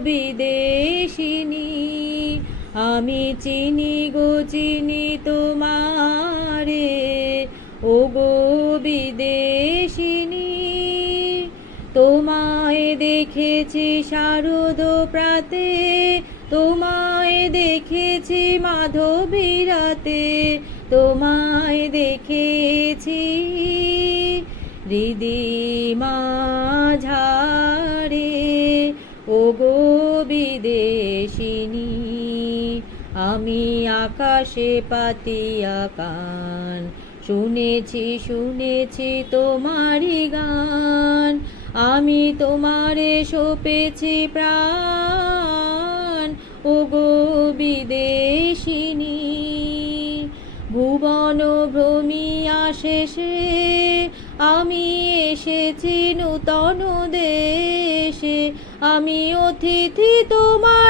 বিদেশিনী, আমি চিনি গো, চিনি তোমারে। ও গো বিদেশিনী, তোমায় দেখেছি শারদ প্রাতে, তোমায় দেখেছি মাধবীরাতে তোমায় দেখেছি হৃদি মাঝারে আমি আকাশে পাতিয়া কান। শুনেছি শুনেছি তোমারই গান। আমি তোমারে সপেছি প্রাণ। ও গো বিদেশিনী, ভুবন ভ্রমিয়া শেষে আমি এসেছি নূতন দেশে। আমি অতিথি তোমারি